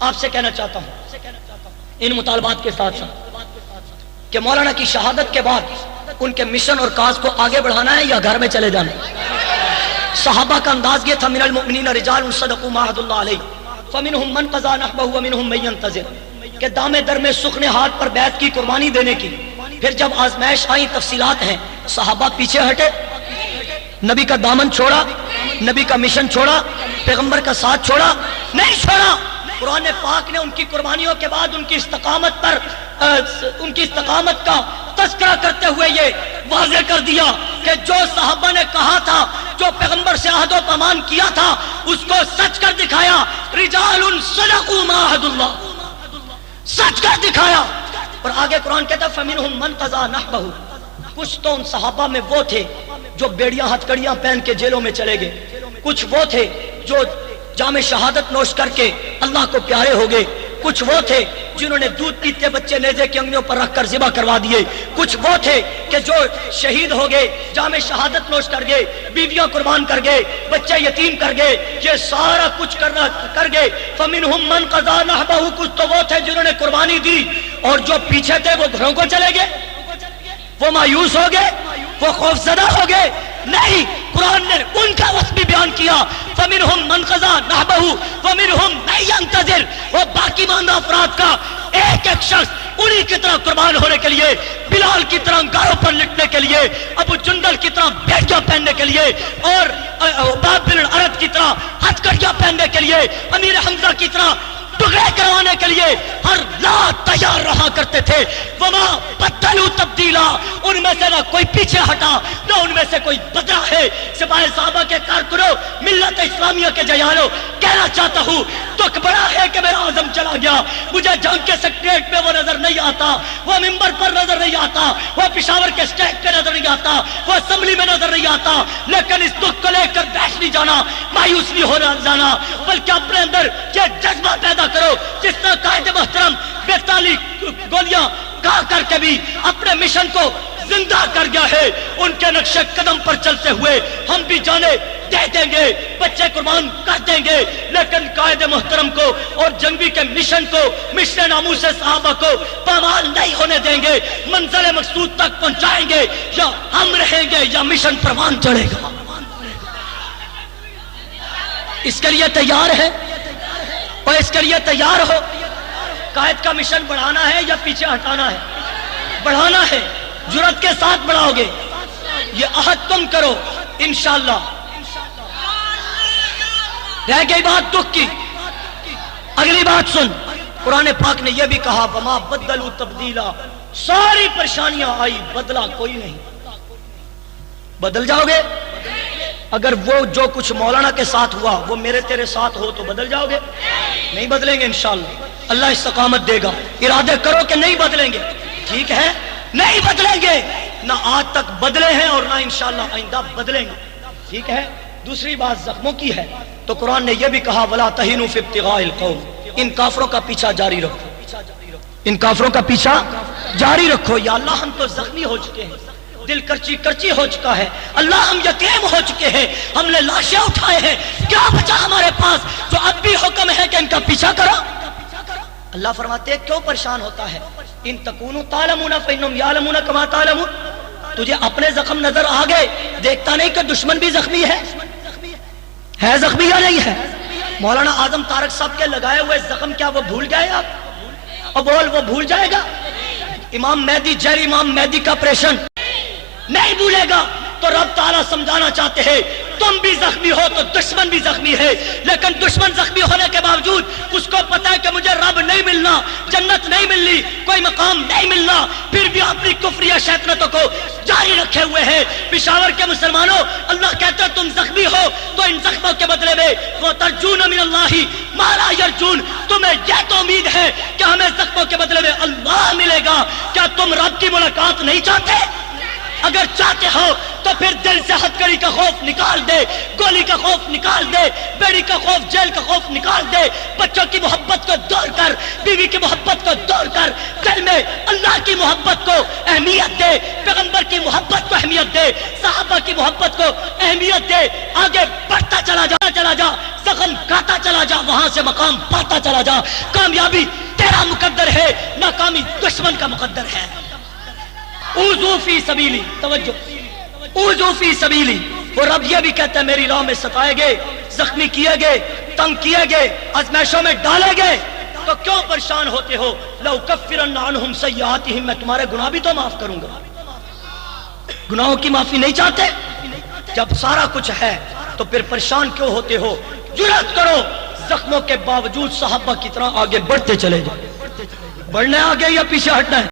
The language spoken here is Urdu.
آپ سے کہنا چاہتا ہوں ان مطالبات کے ساتھ ساتھ کہ مولانا کی شہادت کے بعد ان کے مشن اور کاز کو آگے بڑھانا ہے یا گھر میں چلے جانا ہے؟ صحابہ کا انداز یہ تھا، من المؤمنین رجال صدقوا ما عهد اللہ علیہ فمنهم من قضى نحبه ومنهم من ينتظر، کہ دامے در میں سخن ہاتھ پر بیعت کی قربانی دینے کی۔ پھر جب آزمائش آئی، تفصیلات ہیں، صحابہ پیچھے ہٹے، نبی کا دامن چھوڑا، نبی کا مشن چھوڑا، پیغمبر کا ساتھ چھوڑا؟ نہیں چھوڑا۔ قرآن پاک نے ان کی قربانیوں کے بعد ان کی استقامت پر ان کی استقامت کا تذکرہ کرتے ہوئے یہ واضح کر دیا کہ جو صحابہ نے کہا تھا، جو پیغمبر سے عہد و پیمان کیا تھا، اس کو سچ کر دکھایا۔ رجال صدقوا ما عهد اللہ، سچ کر دکھایا۔ اور آگے قرآن کہتا ہے فمنہم من قضى نحبہ، کچھ تو ان صحابہ میں وہ تھے جو بیڑیاں ہتھکڑیاں پہن کے جیلوں میں چلے گئے، کچھ وہ تھے جو جام شہادت نوش کر کے اللہ کو پیارے ہو گئے، کچھ وہ تھے جنہوں نے دودھ پیتے بچے نیزے کی انگلیوں پر رکھ کر ذبح کروا دیے، کچھ وہ تھے کہ جو شہید ہو گئے، جام شہادت نوش کر گئے، بیویاں قربان کر گئے، بچے یتیم کر گئے، یہ سارا کچھ کر گئے۔ فمنہم من قضى نحبہ، کچھ تو وہ تھے جنہوں نے قربانی دی، اور جو پیچھے تھے وہ گھروں کو چلے گئے، وہ مایوس ہو گئے، وہ خوف زدہ ہو گئے۔ نہیں، قرآن نے ان کا وصف بھی بیان کیا، فَمِنْهُمْ مَنْ قَضَى نَحْبَهُ وَمِنْهُمْ مَن يَنْتَظِرُ، وہ باقی ماندہ افراد کا ایک ایک شخص انہی کی طرح قربان ہونے کے لیے، بلال کی طرح انگاروں پر لٹنے کے لیے، ابو جندل کی طرح بیٹیاں پہننے کے لیے، اور عباد بن الارد کی طرح ہتھکڑیاں پہننے کے لیے، امیر حمزہ کی طرح ٹکڑے کروانے کے لیے ہر رات تیار رہا کرتے تھے۔ وما بدلوا تبدیلا، ان میں سے نہ کوئی پیچھے ہٹا، نہ ان میں سے کوئی بدلا ہے۔ سپاہ صحابہ کے کارکنوں، ملت اسلامیہ کے جیانوں، کہنا چاہتا ہوں دکھ بڑا ہے کہ میرا عزم چلا گیا، مجھے جنگ کے سیکریٹریٹ میں وہ نظر نہیں آتا، وہ ممبر پر نظر نہیں آتا، وہ پشاور کے اسٹیج پہ نظر نہیں آتا، وہ اسمبلی میں نظر نہیں آتا، لیکن اس دکھ کو لے کر بیٹھ نہیں جانا، مایوس نہیں ہونا جانا، بلکہ اپنے اندر یہ جذبہ پیدا کرو جس طرح قائد محترم 42 گولیاں کھا کر کے بھی اپنے مشن کو زندہ کر گیا ہے۔ ان کے نقش قدم پر چلتے ہوئے ہم بھی جانے دے دیں گے، بچے قربان کر دیں گے، لیکن قائد محترم کو اور جنگی کے مشن کو، مشن ناموس صحابہ کو پامال نہیں ہونے دیں گے۔ منزل مقصود تک پہنچائیں گے، یا ہم رہیں گے یا مشن پروان چڑھے گا۔ اس کے لیے تیار ہے اور اس کے لیے تیار ہو؟ قائد کا مشن بڑھانا ہے یا پیچھے ہٹانا ہے؟ بڑھانا ہے، جرأت کے ساتھ بڑھاؤ گے، یہ عہد تم کرو انشاءاللہ۔ رہ گئی بات دکھ کی، اگلی بات سن، قرآن پاک نے یہ بھی کہا وما بدلوا تبدیلا، ساری پریشانیاں آئی، بدلا کوئی نہیں۔ بدل جاؤ گے؟ اگر وہ جو کچھ مولانا کے ساتھ ہوا وہ میرے تیرے ساتھ ہو تو بدل جاؤ گے؟ نہیں بدلیں گے انشاءاللہ، اللہ استقامت دے گا۔ ارادے کرو کہ نہیں بدلیں گے، ٹھیک ہے؟ نہیں بدلیں گے، نہ آج تک بدلے ہیں اور نہ انشاءاللہ آئندہ بدلیں گے، ٹھیک ہے؟ دوسری بات زخموں کی ہے، تو قرآن نے یہ بھی کہا وَلَا تَهِنُوا فِي ابْتِغَاءِ الْقَوْمِ، ان کافروں کا پیچھا جاری رکھو، ان کافروں کا پیچھا جاری رکھو۔ یا اللہ ہم تو زخمی ہو چکے ہیں، دل کرچی کرچی ہو چکا ہے، اللہ ہم یتیم ہو چکے ہیں، ہم نے لاشیں اٹھائے ہیں، کیا بچا ہمارے پاس جو اب بھی حکم ہے کہ ان کا پیچھا کرو؟ اللہ فرماتے ہیں کیوں پریشان ہوتا ہے؟ ان تکونوا تعلمون فإنهم يعلمون كما تعلمون، تجھے اپنے زخم نظر آ گئے، دیکھتا نہیں کہ دشمن بھی زخمی ہے زخمی یا نہیں ہے؟ مولانا اعظم طارق صاحب کے لگائے ہوئے زخم کیا وہ بھول گئے آپ؟ اور بول وہ بھول جائے گا؟ امام مہدی، جیل امام مہدی کا آپریشن نہیں بھولے گا۔ تو رب تعالیٰ سمجھانا چاہتے ہیں تم بھی زخمی ہو تو دشمن بھی زخمی ہے، لیکن دشمن زخمی ہونے کے باوجود اس کو پتا ہے کہ مجھے رب نہیں ملنا، جنت نہیں ملنی، کوئی مقام نہیں ملنا، پھر بھی اپنی کفریہ شیطنتوں کو جاری رکھے ہوئے ہیں۔ پشاور کے مسلمانوں، اللہ کہتا ہے تم زخمی ہو تو ان زخموں کے بدلے میں وَتَرْجُونَ مِنَ اللَّهِ مَا لَا يَرْجُونَ، تمہیں یہ تو امید ہے کہ ہمیں زخموں کے بدلے میں اللہ ملے گا، کیا تم رب کی ملاقات نہیں چاہتے؟ اگر چاہتے ہو تو پھر دل سے ہتھکڑی کا خوف نکال دے، گولی کا خوف نکال دے، بیڑی کا خوف، جیل کا خوف نکال دے، بچوں کی محبت کو دور کر، بیوی کی محبت کو دور کر، دل میں اللہ کی محبت کو اہمیت دے، پیغمبر کی محبت کو اہمیت دے، صحابہ کی محبت کو اہمیت دے، آگے بڑھتا چلا جا، زخم کھاتا چلا جا، وہاں سے مقام پاتا چلا جا۔ کامیابی تیرا مقدر ہے، ناکامی دشمن کا مقدر ہے۔ اوذو فی سبیلی، توجہ، اوذو فی سبیلی، وہ رب یہ بھی کہتا ہے میری راہ میں ستائے گئے، زخمی کیے گئے، تنگ کیے گئے، آزمائشوں میں ڈالے گئے، تو کیوں پریشان ہوتے ہو؟ لَأُكَفِّرَنَّ عَنْهُمْ سَيِّئَاتِهِمْ، میں تمہارے گناہ بھی تو معاف کروں گا۔ گناہوں کی معافی نہیں چاہتے؟ جب سارا کچھ ہے تو پھر پریشان کیوں ہوتے ہو؟ جرأت کرو، زخموں کے باوجود صحابہ کی طرح آگے بڑھتے چلے جاؤ۔ بڑھنا ہے آگے یا پیچھے ہٹنا ہے؟